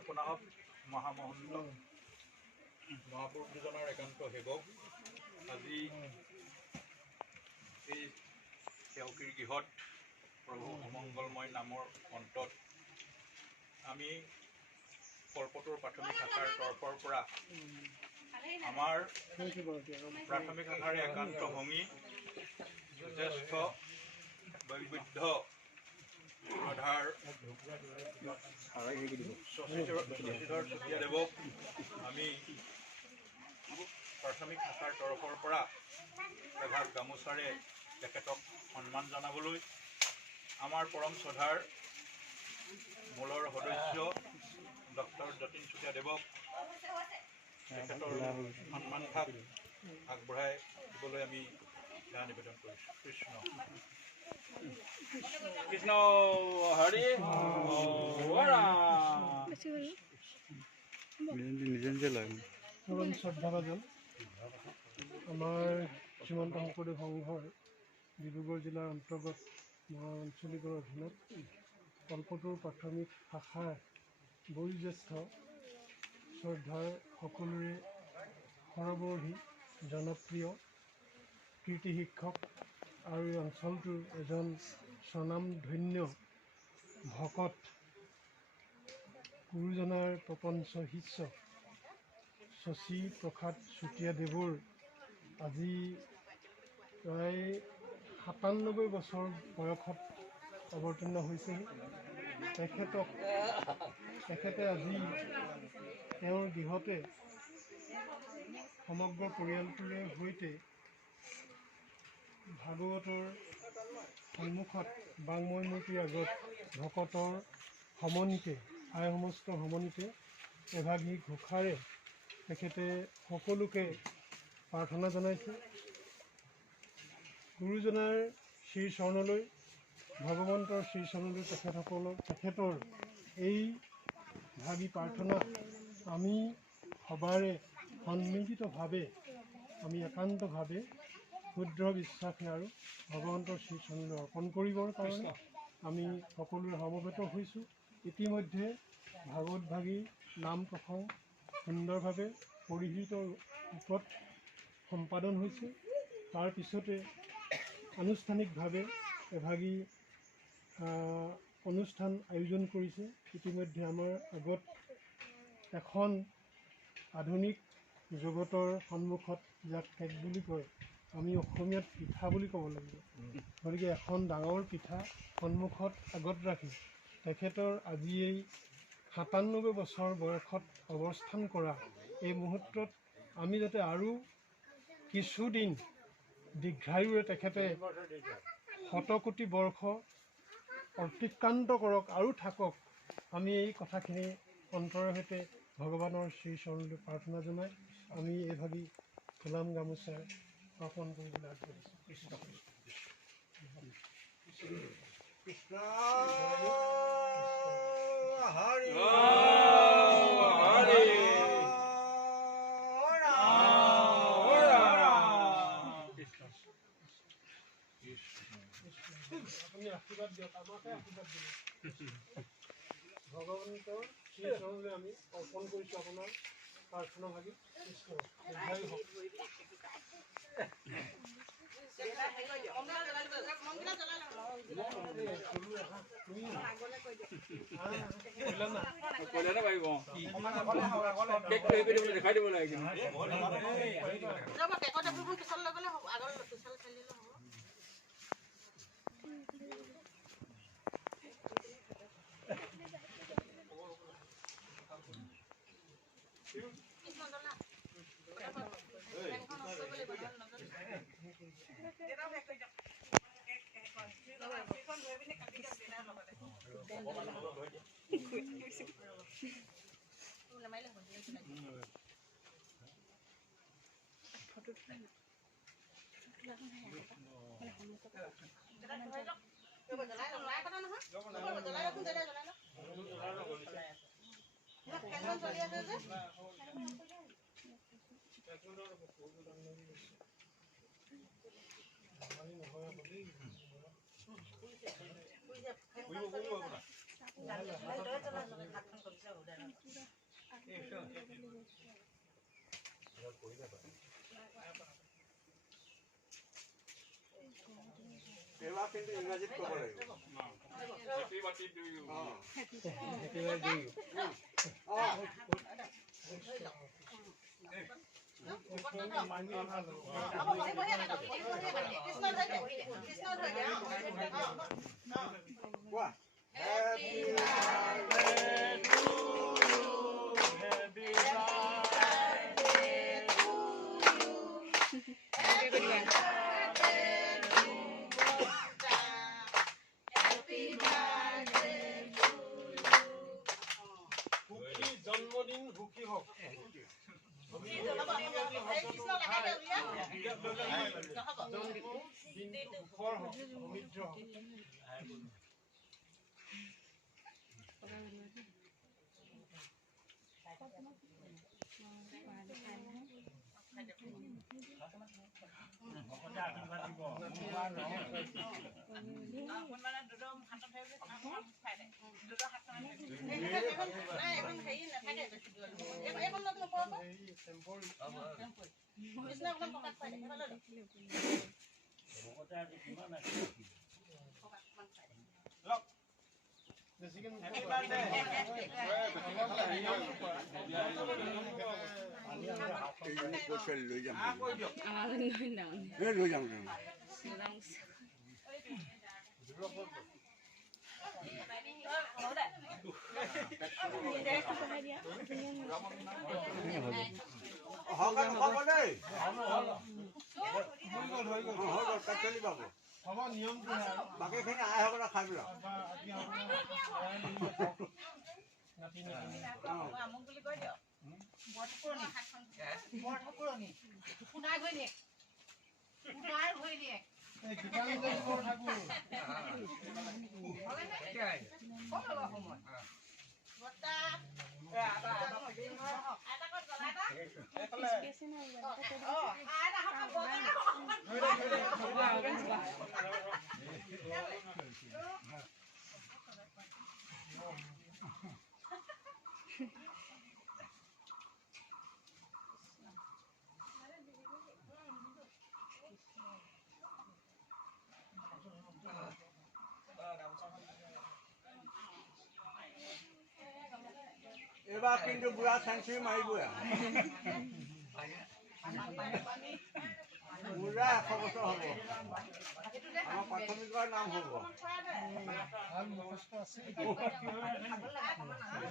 আপোনাক মহামহন্ত মহাপুৰুষ দুজনৰ একান্ত সেৱক আজি এই সেৱকীৰ গৃহত প্ৰভু অমংগলময় নামৰ অন্তত আমি কল্পটোৰ প্ৰাথমিক শাখাৰ তৰফৰ পৰা আমাৰ প্ৰাথমিক শাখাৰ একান্ত ভঙী জ্যেষ্ঠ বৈবৃদ্ধ প্ৰধাৰ শশীধৰ চুতীয়া দেৱক আমি প্ৰাথমিক শাখাৰ তৰফৰ পৰা এভাগ গামোচাৰে তেখেতক সন্মান জনাবলৈ আমাৰ পৰম শ্ৰদ্ধাৰ মূলৰ সদস্য ডক্টৰ যতীন চুতীয়া দেৱক তেখেতৰ সন্মান ভাগ আগবঢ়াই দিবলৈ আমি সেৱা নিবেদন কৰিছোঁ। কৃষ্ণ কৃষ্ণ হৰি পৰম শ্ৰদ্ধাভাজন আমাৰ শ্ৰীমন্ত শংকৰদেৱ সংঘৰ ডিব্ৰুগড় জিলাৰ অন্তৰ্গত মহাআঞ্চলিকৰ অধীনত কল্পটোৰ প্ৰাথমিক শাখাৰ বয়োজ্যেষ্ঠ শ্ৰদ্ধাৰ সকলোৰে সৰবৰ্হী জনপ্ৰিয় কীৰ্তি শিক্ষক আৰু এই অঞ্চলটোৰ এজন স্বনামধন্য ভকত গুৰুজনাৰ প্ৰপঞ্চ শিষ্য শশী প্ৰসাদ চুতীয়া দেৱৰ আজি প্ৰায় ৯৭ বছৰ বয়সত অৱতীৰ্ণ হৈছেহি। তেখেতে আজি তেওঁৰ গৃহতে সমগ্ৰ পৰিয়ালটোৰে সৈতে ভাগৱতৰ সন্মুখত বাংময়মূৰ্তিৰ আগত ভকতৰ সমনিতে আই সমস্তৰ সমনিতে এভাগী ঘোষাৰে তেখেতে সকলোকে প্ৰাৰ্থনা জনাইছে। গুৰুজনাৰ শ্ৰীচৰণলৈ ভগৱন্তৰ শ্ৰীচৰণলৈ তেখেতৰ এই ভাগী প্ৰাৰ্থনা আমি সবাৰে সন্মিলিতভাৱে আমি একান্তভাৱে ক্ষুদ্ৰ বিশ্বাসে আৰু ভগৱন্তৰ শ্ৰীচৰণলৈ অৰ্পণ কৰিবৰ কাৰণে আমি সকলোৱে সমবেত হৈছোঁ। ইতিমধ্যে ভাগৱত ভাগী নাম প্ৰসংগ সুন্দৰভাৱে পৰিহিত ৰূপত সম্পাদন হৈছে। তাৰ পিছতে আনুষ্ঠানিকভাৱে এভাগী অনুষ্ঠান আয়োজন কৰিছে। ইতিমধ্যে আমাৰ আগত এখন আধুনিক জগতৰ সন্মুখত যাক টেক বুলি কয় আমি অসমীয়াত পিঠা বুলি ক'ব লাগিব। গতিকে এখন ডাঙৰ পিঠা সন্মুখত আগত ৰাখি তেখেতৰ আজি এই ৯৭ বছৰ বয়সত অৱস্থান কৰা এই মুহূৰ্তত আমি যাতে আৰু কিছুদিন দীৰ্ঘায়ুৰে তেখেতে শতকোটি বৰ্ষ অতিক্ৰান্ত কৰক আৰু থাকক, আমি এই কথাখিনি অন্তৰৰ সৈতে ভগৱানৰ শ্ৰীচৰণলৈ প্ৰাৰ্থনা জনাই আমি এই ভাবি ফুলাম গামোচাৰ অৰ্পণ কৰিবলৈ আগবাঢ়িছোঁ। কৃষ্ণ কৃষ্ণ হৰি আপুনি আশীৰ্বাদ দিয়ক, আমাকে আশীৰ্বাদ দিব। ভগৱন্তৰ শ্ৰীচৰণলৈ আমি অৰ্পণ কৰিছোঁ আপোনাৰ প্ৰাৰ্থনা ভাগি। কৃষ্ণ দীৰ্ঘায়ু হওক। দেখাই দিব লাগে। এইবাৰ কিন্তু ইংৰাজীত ক'ব লাগিব। কোৱা জন্মদিন সুখী হওক। দিনটো সুখৰ হওক, সমৃদ্ধ হওক। লৈ যাম লৈ যাম। নিয়মটো বাকীখিনি আই সকলে খাই পেলাওক। এইবাৰ কিন্তু বুঢ়া চেঞ্চুৰী মাৰিবই। পুৰা 100 বছৰ হ'ব আমাৰ প্ৰাথমিকৰ নাম হ'ব ভাল মুখস্থ আছে স্মৃতি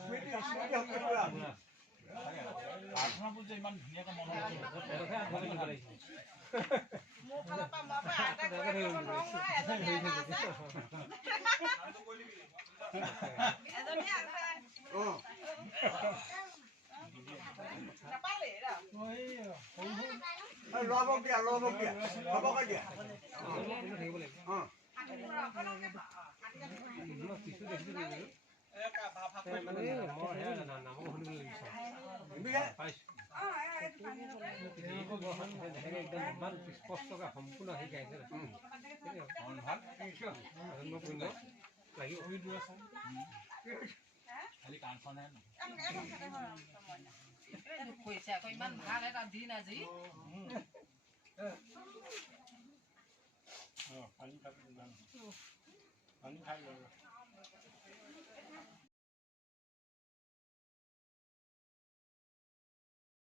স্মৃতি শক্তি পুৰা প্ৰাৰ্থনাবোৰ যে ইমান ধুনীয়াকৈ মনত মোৰ ফালৰ পৰা মই আইতাক কৈ দিব নোৱাৰো এজনী আইতা আছে এজনী আছে নাপালে ৰ ল'বক দিয়া হ'বকে দিয়া সম্পূৰ্ণ আহি গাইছে খালি কাণখনহে কৈছে আকৌ ইমান ভাল এটা দিন আজি পানী খাই